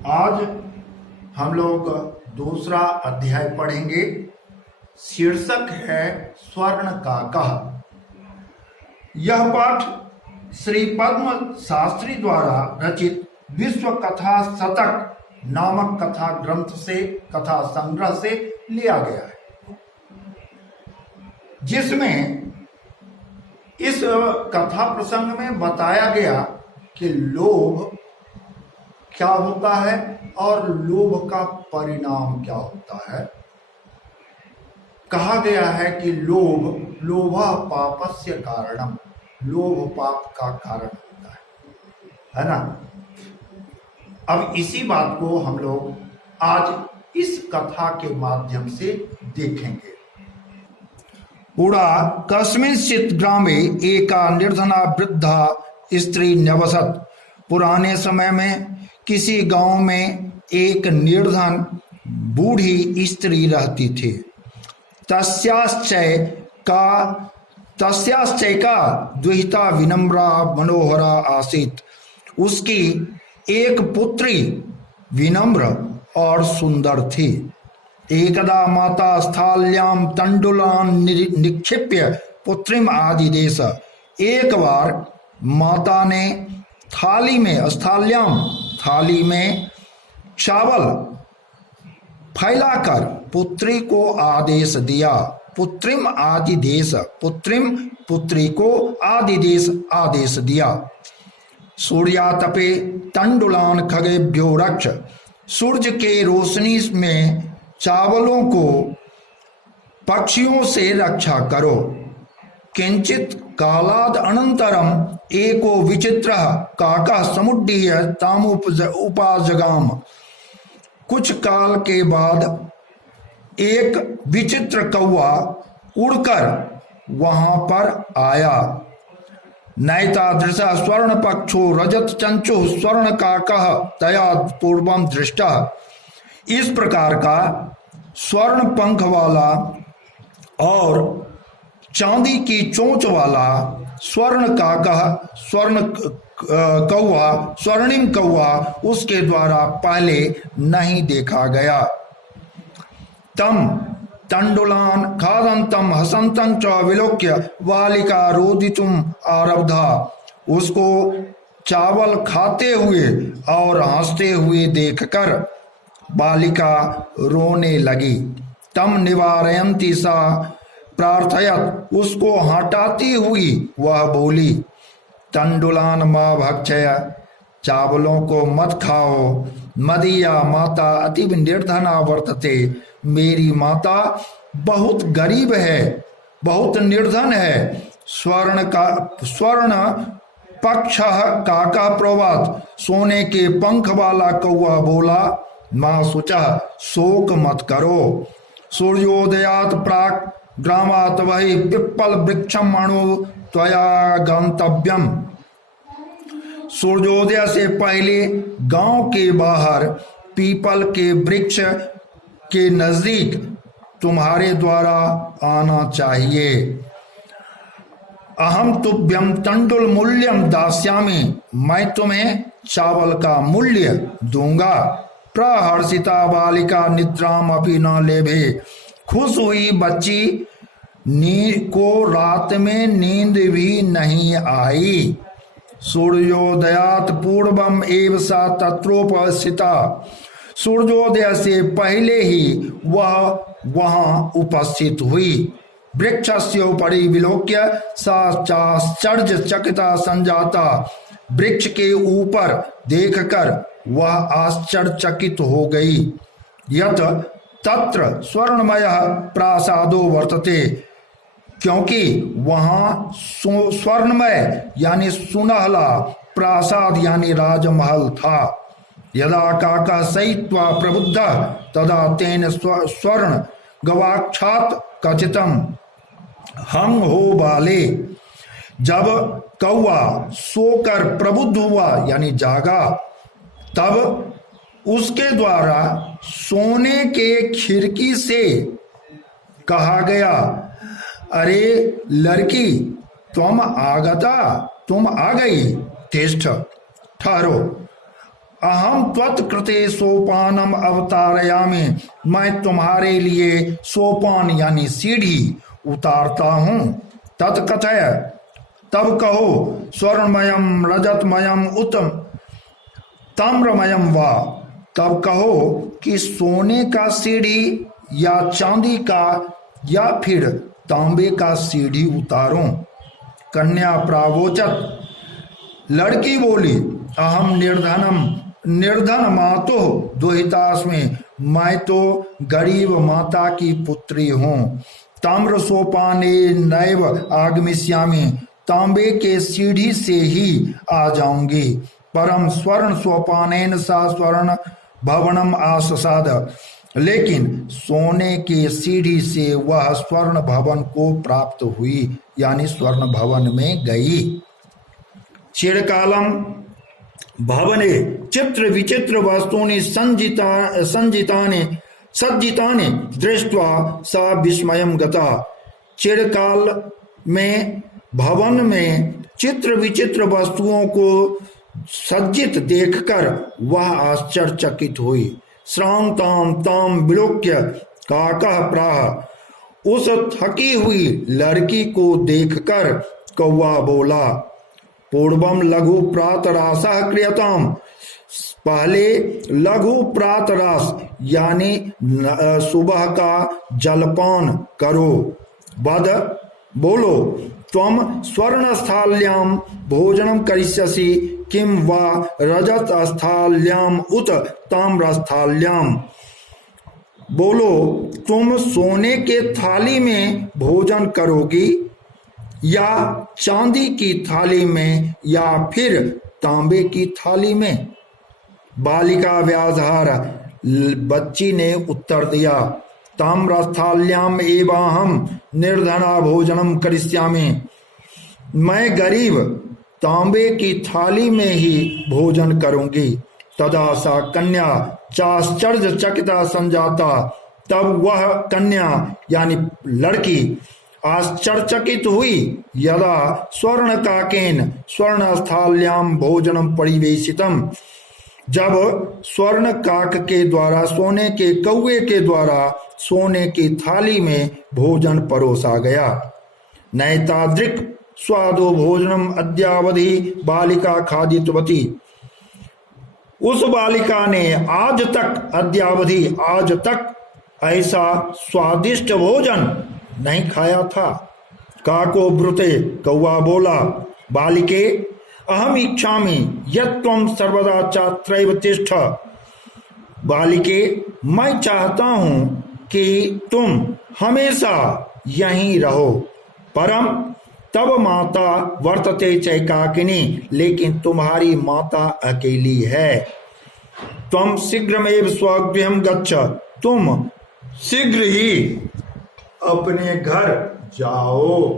आज हम लोग दूसरा अध्याय पढ़ेंगे। शीर्षक है स्वर्ण काकः। यह पाठ श्री पद्म शास्त्री द्वारा रचित विश्व कथा शतक नामक कथा ग्रंथ से कथा संग्रह से लिया गया है, जिसमें इस कथा प्रसंग में बताया गया कि लोभ क्या होता है और लोभ का परिणाम क्या होता है। कहा गया है कि लोभः पापस्य कारणम, लोभ पाप का कारण होता है ना। अब इसी बात को हम लोग आज इस कथा के माध्यम से देखेंगे। पुरा कस्मिंश्चित् ग्रामे एका निर्धना वृद्धा स्त्री न्यवसत्। पुराने समय में किसी गांव में एक निर्धन बूढ़ी स्त्री रहती थी। तस्याश्चैका दुहिता विनम्रा मनोहरा आसीत्। उसकी एक पुत्री विनम्र और सुंदर थी। एकदा माता स्थाल्यां तंडुलान् निक्षिप्य पुत्रीम आदिदेश। एक बार माता ने थाली में चावल फैलाकर पुत्री को आदेश दिया। पुत्रीम आदिदेश, पुत्री को आदेश दिया। सूर्यातपे तंडुलान खगेभ्यो रक्ष। सूर्य के रोशनी में चावलों को पक्षियों से रक्षा करो। किंचित कालाद अनंतरम एको विचित्र काका समुड्डीय तामुपजगाम। कुछ काल के बाद एक विचित्र कौवा उड़कर वहां पर आया। नैतादृश स्वर्ण पक्षो रजत चंचु स्वर्ण काकः तया पूर्वम दृष्टा। इस प्रकार का स्वर्ण पंख वाला और चांदी की चोंच वाला स्वर्ण काकः स्वर्ण कौवा, स्वर्णिम कौवा उसके द्वारा पहले नहीं देखा गया। तम तंडुलान खादंतम हसंतं च विलोक्य बालिका रोदितुम आरब्धा। उसको चावल खाते हुए और हंसते हुए देखकर बालिका रोने लगी। तम निवारयन्ति सा प्रार्थयत। उसको हटाती हुई वह बोली, तंडुलान माँ भक्षय, चावलों को मत खाओ। मदीया माता अतीव निर्धना वर्तते। मेरी माता बहुत गरीब है, बहुत निर्धन है। स्वर्ण पक्ष काका प्रोवात। सोने के पंख वाला कौवा बोला, माँ शुचः, शोक मत करो। सूर्योदयात प्राक ग्रामात वही पिप्पल वृक्षम अणु त्वया गंतव्यम। सूर्योदय से पहले गांव के बाहर पीपल के वृक्ष के नजदीक तुम्हारे द्वारा आना चाहिए। अहम तुभ्यम तंडुल मूल्यम दास्यामि। मैं तुम्हें चावल का मूल्य दूंगा। प्रहर्षिता बालिका निद्राम अपि न लेभे। खुश हुई बच्ची को रात में नींद भी नहीं आई। सूर्योदयात पूर्वम एव सा तत्रोपस्थिता। सूर्योदय से पहले ही वह वहां उपस्थित हुई। वृक्षस्य उपरि विलोक्य सा चाश्चर्य चकिता संजाता। वृक्ष के ऊपर देखकर वह आश्चर्यचकित हो गई। यत तत्र स्वर्णमय प्रासादो वर्तते। क्योंकि वहां स्वर्णमय यानी सुनहला प्रासाद यानी राजमहल था। यदा काका सहित्वा प्रबुद्ध तदा तेन स्वर्ण गवाक्षात कथितम हंग हो बाले। जब कौवा सोकर प्रबुद्ध हुआ यानी जागा, तब उसके द्वारा सोने के खिड़की से कहा गया, अरे लड़की तुम आगता, तुम आ गई, तिष्ठ, ठहरो। अहम त्वत्कृते सोपानम अवतारयामि, मैं तुम्हारे लिए सोपान यानी सीढ़ी उतारता हूं। तत्कथय, तब कहो, स्वर्णमयम रजतमयम उत्तम ताम्रमयम वा, तब कहो कि सोने का सीढ़ी या चांदी का या फिर तांबे का सीढ़ी उतारूं। कन्या प्रावोचत, लड़की बोली, अहम निर्धन मातो दुहितास्मि, मैं तो गरीब माता की पुत्री हूँ। ताम्र सोपाने नैव आगमिष्यामि, तांबे के सीढ़ी से ही आ जाऊंगी। परम स्वर्ण सोपानेन सा स्वर्ण भवनम आससाद, लेकिन सोने के सीढ़ी से वह स्वर्ण भवन को प्राप्त हुई, यानी स्वर्ण भवन में गई। चिरकालम भवने चित्र विचित्र वस्तूनि सज्जितानि दृष्ट्वा सा विस्मयम गता। चिरकाल में भवन में चित्र विचित्र वस्तुओं को सज्जित देखकर वह आश्चर्यचकित हुई। श्रां ताम ताम विलोक्य काकः प्राह, उस थकी हुई लड़की को देखकर कौवा बोला, पूर्वम लघु प्रातरासः क्रियताम, पहले लघु प्रातरास यानी सुबह का जलपान करो। बद, बोलो, त्वम स्वर्णस्थाल्याम भोजनम करिष्यसि किम वा रजत स्थाल्याम उत ताम्रस्थाल्याम, बोलो, तुम सोने के थाली में भोजन करोगी या चांदी की थाली में या फिर तांबे की थाली में। बालिका व्याधार, बच्ची ने उत्तर दिया, ताम्रस्थाल्याम एवाहम निर्धना भोजनम करिष्यामि, मैं गरीब तांबे की थाली में ही भोजन करूंगी। तदा सा कन्या चाश्चर्य चकिता संजाता, तब वह कन्या यानी लड़की आश्चर्यचकित हुई। यदा स्वर्ण काकेन स्वर्ण स्थाल्याम भोजनम परिवेशितम, जब स्वर्ण काक के द्वारा सोने के कौवे के द्वारा सोने की थाली में भोजन परोसा गया। नैतादृक् स्वादो भोजनम अद्यावधि बालिका खादितवती, उस बालिका ने आज तक अद्यावधि आज तक ऐसा स्वादिष्ट भोजन नहीं खाया था। काको ब्रुते, कौवा बोला, बालिके अहम इच्छामि यत्त्वं सर्वदा चात्रैव तिष्ठ, बालिके मैं चाहता हूं कि तुम हमेशा यहीं रहो। परम तब माता वर्तते चैकाकिनी, लेकिन तुम्हारी माता अकेली है। त्वं शीघ्रमेव स्वगृहं गच्छ, तुम शीघ्र ही अपने घर जाओ।